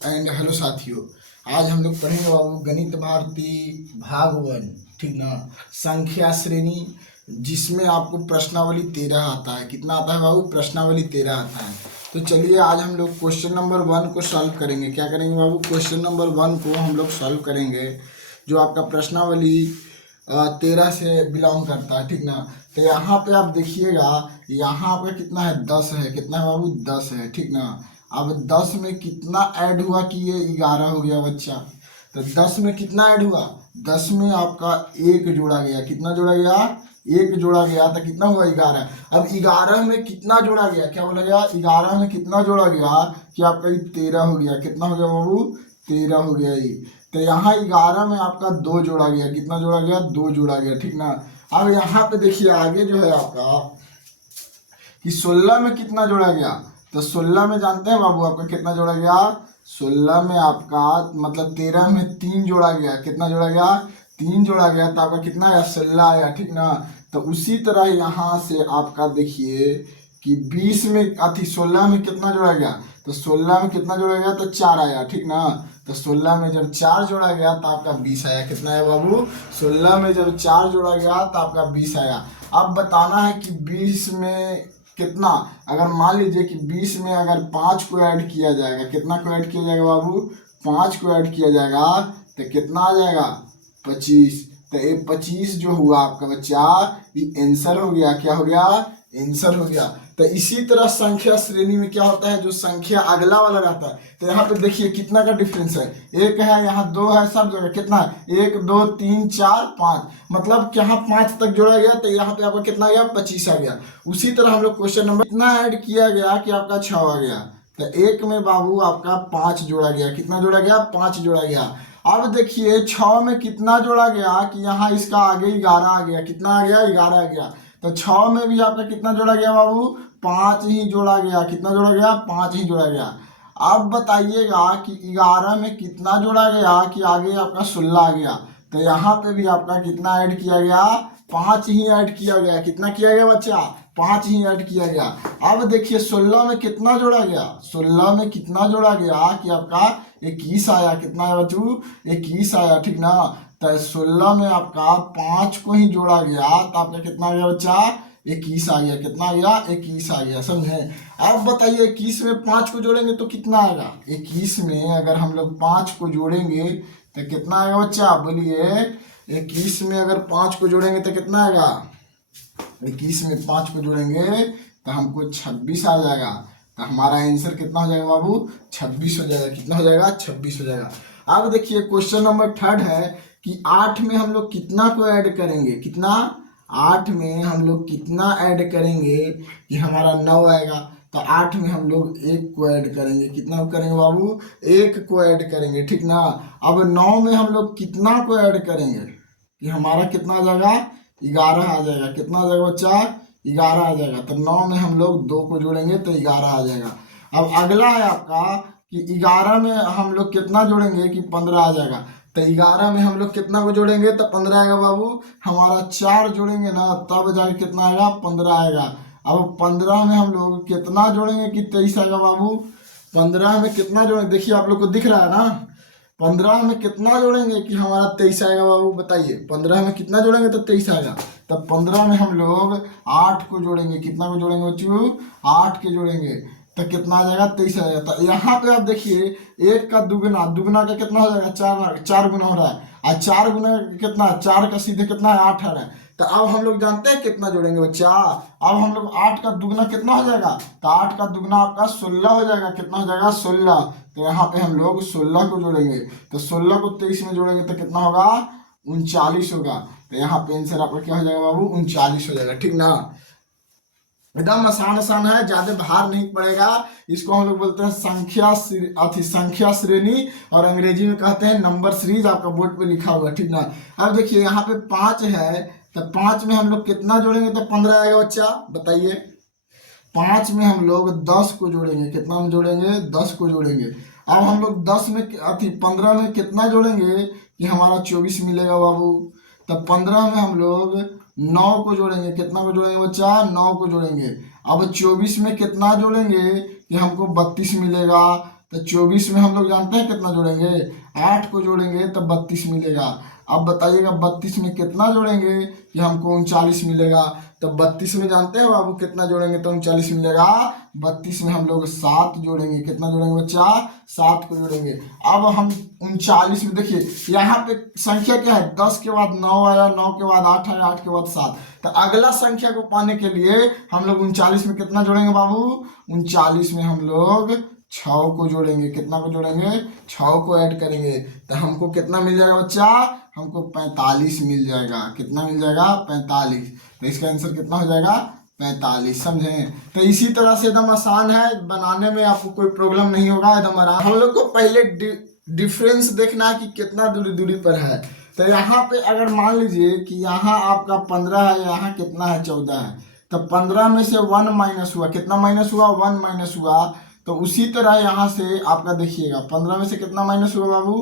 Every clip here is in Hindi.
एंड हेलो साथियों। आज हम लोग पढ़ेंगे बाबू गणित भारती भाग 1। ठीक ना। संख्या श्रेणी, जिसमें आपको प्रश्नावली 13 आता है। कितना आता है बाबू? प्रश्नावली 13 आता है। तो चलिए आज हम लोग क्वेश्चन नंबर 1 को सॉल्व करेंगे। क्या करेंगे बाबू? क्वेश्चन नंबर 1 को हम लोग सॉल्व करेंगे, जो आपका प्रश्नावली 13 से बिलोंग करता है। ठीक ना। तो यहाँ पे आप देखिएगा, यहाँ पे कितना है? 10 है। कितना है बाबू? 10 है। ठीक ना। अब 10 में कितना ऐड हुआ कि ये 11 हो गया बच्चा। तो 10 में कितना ऐड हुआ? 10 में आपका एक जोड़ा गया। कितना जोड़ा गया? एक जोड़ा गया। तो कितना हुआ? 11। अब 11 में कितना जोड़ा गया? क्या बोला गया? 11 में कितना जोड़ा गया कि आपका ये 13 हो गया। कितना हो गया बाबू? 13 हो गया ये। तो यहाँ 11 में आपका 2 जोड़ा गया। कितना जोड़ा गया? 2 जोड़ा गया। ठीक ना। अब यहाँ पे देखिए आगे जो है आपका कि 16 में कितना जोड़ा गया। तो 16 में जानते हैं बाबू आपका कितना जोड़ा गया? 16 में आपका मतलब 13 में 3 जोड़ा गया। कितना जोड़ा गया? 3 जोड़ा गया। तो आपका कितना आया? 16 आया। ठीक ना। तो उसी तरह यहाँ से आपका देखिए कि 20 में 16 में कितना जोड़ा गया? तो 16 में कितना जोड़ा गया? तो 4 आया। ठीक ना। तो 16 में जब 4 जोड़ा गया तो आपका 20 आया। कितना है बाबू? 16 में जब 4 जोड़ा गया तो आपका 20 आया। अब बताना है कि 20 में कितना, अगर मान लीजिए कि 20 में अगर 5 को ऐड किया जाएगा। कितना को ऐड किया जाएगा बाबू? 5 को ऐड किया जाएगा तो कितना आ जाएगा? 25। तो ये 25 जो हुआ आपका बच्चा, ये आंसर हो गया। क्या हो गया? आंसर हो गया। तो इसी तरह संख्या श्रेणी में क्या होता है? जो संख्या अगला वाला रहता है। तो यहाँ पे देखिए कितना का डिफरेंस है। एक है, यहाँ 2 है, सब जगह कितना है? 1 2 3 4 5, मतलब कि यहाँ 5 तक जोड़ा गया। तो यहाँ पे आपका कितना आ गया? 25 आ गया। उसी तरह हम लोग क्वेश्चन नंबर कितना ऐड किया गया कि आपका 6 आ गया। तो एक में बाबू आपका 5 जोड़ा गया। कितना जोड़ा गया? 5 जोड़ा गया। अब देखिए 6 में कितना जोड़ा गया कि यहाँ इसका आगे 11 आ गया। कितना आ गया? 11 आ गया। तो 6 में भी आपका कितना जोड़ा गया बाबू? 5 ही जोड़ा गया। कितना जोड़ा गया? 5 ही जोड़ा गया। अब बताइएगा कि 11 में कितना जोड़ा गया कि आगे आपका 16 आ गया। तो यहाँ पे भी आपका कितना ऐड किया गया? 5 ही ऐड किया गया। कितना किया गया बच्चा? 5 ही ऐड किया गया। अब देखिए 16 में कितना जोड़ा गया? 16 में कितना जोड़ा गया कि आपका 21 आया। कितना है बच्चू? 21 आया। ठीक ना। तो 16 में आपका 5 को ही जोड़ा गया तो आपका कितना आ गया बच्चा? 21 आ गया। कितना आ गया? 21 आ गया। समझे? अब बताइए 21 में 5 को जोड़ेंगे तो कितना आएगा? 21 में अगर हम लोग 5 को जोड़ेंगे तो कितना आएगा बच्चा? बोलिए। 21 में अगर 5 को जोड़ेंगे तो कितना आएगा? 21 में 5 को जोड़ेंगे तो हमको 26 आ जाएगा। तो हमारा आंसर कितना हो जाएगा बाबू? 26 हो जाएगा। कितना हो जाएगा? 26 हो जाएगा। अब देखिए क्वेश्चन नंबर 3 है कि 8 में हम लोग कितना को ऐड करेंगे। कितना? 8 में हम लोग कितना ऐड करेंगे कि हमारा 9 आएगा। तो 8 में हम लोग 1 को ऐड करेंगे। कितना करेंगे बाबू? 1 को ऐड करेंगे। ठीक ना। अब 9 में हम लोग कितना को ऐड करेंगे कि हमारा कितना आ जाएगा? 11 आ जाएगा। कितना आ जाएगा बच्चा? 11 आ जाएगा। तो 9 में हम लोग 2 को जोड़ेंगे तो 11 आ जाएगा। अब अगला है आपका कि 11 में हम लोग कितना जोड़ेंगे कि 15 आ जाएगा। तो 11 में हम लोग कितना को जोड़ेंगे तो 15 आएगा बाबू। हमारा 4 जोड़ेंगे ना तब जाके कितना आएगा? 15 आएगा। अब 15 में हम लोग कितना जोड़ेंगे कि 23 आएगा बाबू। 15 में कितना जोड़ेंगे? देखिए आप लोग को दिख रहा है ना। 15 में कितना जोड़ेंगे कि हमारा 23 आएगा बाबू? बताइए 15 में कितना जोड़ेंगे तो 23 आएगा। तब 15 में हम लोग 8 को जोड़ेंगे। कितना को जोड़ेंगे बच्चों? 8 के जोड़ेंगे तो कितना आ जाएगा? 23 आ जाएगा। तो यहाँ पे आप देखिए 1 का दुगना, दुगना का कितना हो जाएगा? 4 गुना हो रहा है। और 4 गुना कितना? 4 का सीधे कितना है? 8 आ रहा है। तो अब हम लोग जानते हैं कितना जोड़ेंगे बच्चा। अब हम लोग 8 का दुगना कितना हो जाएगा? तो 8 का दुगना आपका 16 हो जाएगा। कितना हो जाएगा? 16। तो यहाँ पे हम लोग 16 को जोड़ेंगे। तो 16 को 23 में जोड़ेंगे तो कितना होगा? 39 होगा। तो यहाँ पे आंसर आपका क्या हो जाएगा बाबू? 39 हो जाएगा। ठीक ना। एकदम आसान आसान है, ज्यादा भार नहीं पड़ेगा। इसको हम लोग बोलते हैं संख्या श्रेणी, और अंग्रेजी में कहते हैं नंबर सीरीज। आपका बोर्ड पे लिखा हुआ। ठीक ना। अब देखिए यहाँ पे 5 है। तो 5 में हम लोग कितना जोड़ेंगे तो 15 आएगा बच्चा? बताइए। 5 में हम लोग 10 को जोड़ेंगे। कितना में जोड़ेंगे? 10 को जोड़ेंगे। अब हम लोग 10 में 15 में कितना जोड़ेंगे कि हमारा 24 मिलेगा बाबू। तब 15 में हम लोग 9 को जोड़ेंगे। कितना को जोड़ेंगे बच्चा? 9 को जोड़ेंगे। अब 24 में कितना जोड़ेंगे कि हमको 32 मिलेगा। तो 24 में हम लोग जानते हैं कितना जोड़ेंगे, 8 को जोड़ेंगे तो 32 मिलेगा। अब बताइएगा 32 में कितना जोड़ेंगे कि हमको 39 मिलेगा। तो 32 में जानते हैं बाबू कितना जोड़ेंगे तो 39 मिलेगा। 32 में हम लोग 7 जोड़ेंगे, कितना जोड़ेंगे बच्चा, 7 को जोड़ेंगे। अब हम 39 में देखिए यहाँ पे संख्या क्या है, 10 के बाद 9 आया, 9 के बाद 8 आया, 8 के बाद 7। तो अगला संख्या को पाने के लिए हम लोग 39 में कितना जोड़ेंगे बाबू, 39 में हम लोग 6 को जोड़ेंगे, कितना को जोड़ेंगे, 6 को ऐड करेंगे तो हमको कितना मिल जाएगा बच्चा, हमको 45 मिल जाएगा। कितना मिल जाएगा, 45। तो इसका आंसर कितना हो जाएगा, 45। समझे। तो इसी तरह से एकदम आसान है, बनाने में आपको कोई प्रॉब्लम नहीं होगा, एकदम आराम। हम लोग को पहले डिफरेंस देखना है कि कितना दूरी दूरी पर है। तो यहाँ पे अगर मान लीजिए कि यहाँ आपका 15 है, यहाँ कितना है, 14 है। तो 15 में से 1 माइनस हुआ, कितना माइनस हुआ, 1 माइनस हुआ। तो उसी तरह यहाँ से आपका देखिएगा 15 में से कितना माइनस हुआ बाबू,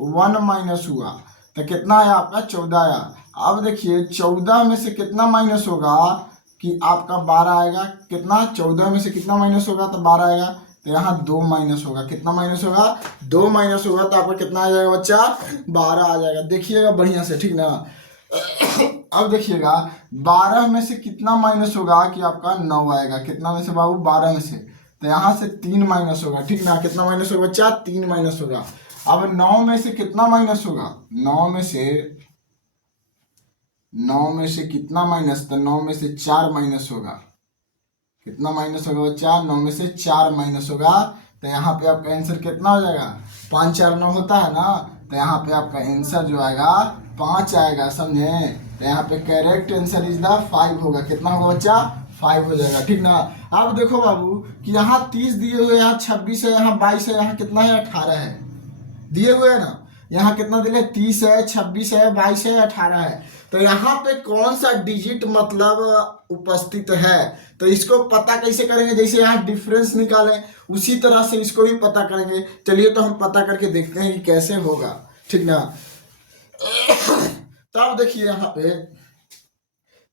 1 माइनस हुआ। तो कितना आया आपका, 14 आया। अब देखिए 14 में से कितना माइनस होगा कि आपका 12 आएगा। कितना, 14 में से कितना माइनस होगा तो 12 आएगा। तो यहाँ 2 माइनस होगा, कितना माइनस होगा, 2 माइनस होगा। तो आपका कितना आ जाएगा बच्चा, 12 आ जाएगा। देखिएगा बढ़िया से, ठीक ना। अब देखिएगा 12 में से कितना माइनस होगा कि आपका 9 आएगा। कितना में से बाबू, 12 में से। तो यहाँ से 3 माइनस होगा, ठीक ना। कितना माइनस होगा बच्चा, 3 माइनस होगा। अब 9 में से कितना माइनस होगा, 9 में से कितना माइनस, तो 9 में से 4 माइनस होगा। कितना माइनस होगा बच्चा, 9 में से 4 माइनस होगा। तो यहाँ पे आपका आंसर कितना हो जाएगा, 5 4 9 होता है ना। तो यहाँ पे आपका आंसर जो आएगा 5 आएगा, समझे। तो यहाँ पे करेक्ट आंसर इज द 5 होगा। कितना होगा बच्चा, 5 हो जाएगा, ठीक ना। अब देखो बाबू कि यहाँ 30 दिए हुए, यहाँ 26 है, यहाँ 22 है, यहाँ कितना है, 18 है, दिए हुए है ना। यहाँ कितना दिले, 30 है, 26 है, 22 है, 18 है। तो यहाँ पे कौन सा डिजिट मतलब उपस्थित है, तो इसको पता कैसे करेंगे, जैसे यहाँ डिफरेंस निकालें उसी तरह से इसको भी पता करेंगे। चलिए तो हम पता करके देखते हैं कि कैसे होगा, ठीक ना। तब देखिए यहाँ पे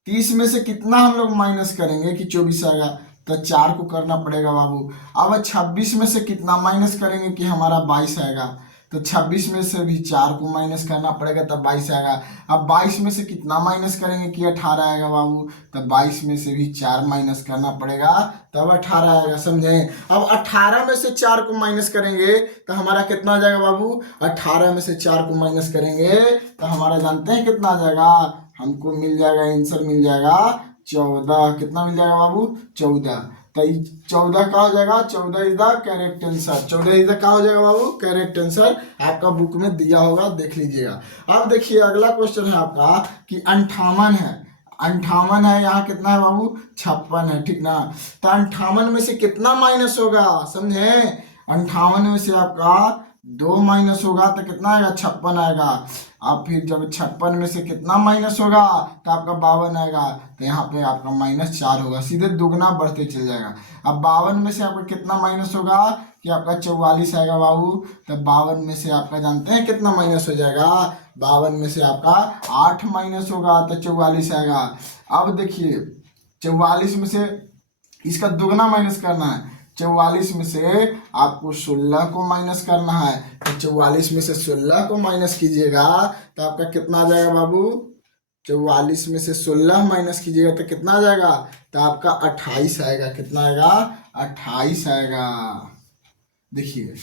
30 में से कितना हम लोग माइनस करेंगे कि 24 आएगा। तो 4 को करना पड़ेगा बाबू। अब 26 में से कितना माइनस करेंगे कि हमारा 22 आएगा। तो 26 में से भी 4 को माइनस करना पड़ेगा तब 22 आएगा। अब 22 में से कितना माइनस करेंगे कि 18 आएगा बाबू। तब 22 में से भी 4 माइनस करना पड़ेगा तब 18 आएगा, समझे। अब 18 में से 4 को माइनस करेंगे तो हमारा कितना आ जाएगा बाबू, 18 में से 4 को माइनस करेंगे तो हमारा जानते हैं कितना आ जाएगा, हमको मिल जाएगा, आंसर मिल जाएगा 14। कितना मिल जाएगा बाबू, 14। तो 14 का हो जाएगा, 14 is the correct answer. 14 is the का हो जाएगा बाबू, करेक्ट आंसर। आपका बुक में दिया होगा, देख लीजिएगा। अब देखिए अगला क्वेश्चन है आपका कि 58 है। 58 है, यहाँ कितना है बाबू, 56 है, ठीक ना। तो 58 में से कितना माइनस होगा, समझे। 58 में से आपका 2 माइनस होगा तो कितना आएगा, 56 आएगा। अब फिर जब 56 में से कितना माइनस होगा तो आपका 52 आएगा। तो यहाँ पे आपका -4 होगा, सीधे दुगना बढ़ते चल जाएगा। अब 52 में से आपका कितना माइनस होगा कि आपका 44 आएगा बाबू। तो 52 में से आपका जानते हैं कितना माइनस हो जाएगा, 52 में से आपका 8 माइनस होगा तो 44 आएगा। अब देखिए 44 में से इसका दुगना माइनस करना है। 44 में से आपको 16 को माइनस करना है। तो 44 में से 16 को माइनस कीजिएगा तो आपका कितना आ जाएगा बाबू, 44 में से 16 माइनस कीजिएगा तो कितना आ जाएगा, तो आपका 28 आएगा। कितना आएगा, 28 आएगा। देखिए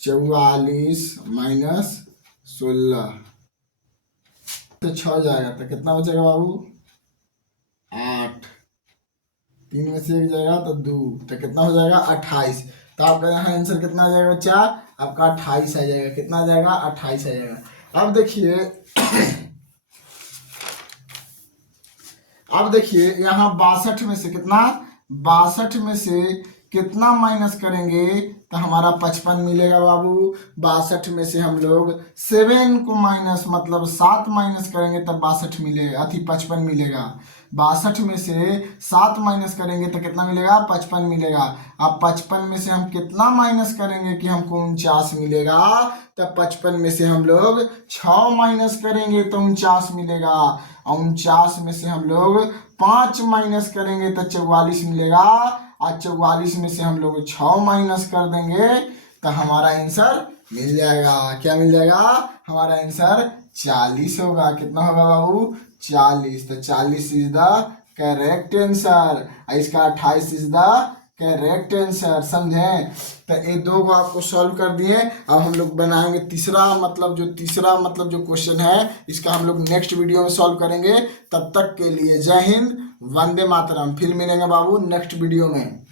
44 माइनस 16 तो 6 जाएगा तो कितना बचेगा बाबू, 8। 3 में से 1 जाएगा तो 2, तो कितना हो जाएगा, 28। तो आपका यहाँ आंसर कितना आ जाएगा बच्चा, आपका 28 आ जाएगा। कितना आ जाएगा, 28 आ जाएगा। अब देखिए यहाँ 62 में से कितना, 62 में से कितना माइनस करेंगे तो हमारा 55 मिलेगा बाबू। 62 में से हम लोग 7 को माइनस मतलब 7 माइनस करेंगे तब 62 मिलेगा, 55 मिलेगा। 62 में से 7 माइनस करेंगे तो कितना मिलेगा, 55 मिलेगा। अब 55 में से हम कितना माइनस करेंगे कि हमको 49 मिलेगा। तब 55 में से हम लोग 6 माइनस करेंगे तो 49 मिलेगा। और 49 में से हम लोग 5 माइनस करेंगे तो 44 मिलेगा। और 44 में से हम लोग 6 माइनस कर देंगे तो हमारा आंसर मिल जाएगा। क्या मिल जाएगा? हमारा आंसर 40 होगा। कितना होगा बाबू? 40। तो 40 इज द करेक्ट आंसर। इसका 28 इज द करेक्ट आंसर। समझे? तो ये दो को आपको सॉल्व कर दिए। अब हम लोग बनाएंगे तीसरा मतलब जो क्वेश्चन है इसका हम लोग नेक्स्ट वीडियो में सॉल्व करेंगे। तब तक के लिए जय हिंद, वंदे मातरम। फिर मिलेंगे बाबू नेक्स्ट वीडियो में।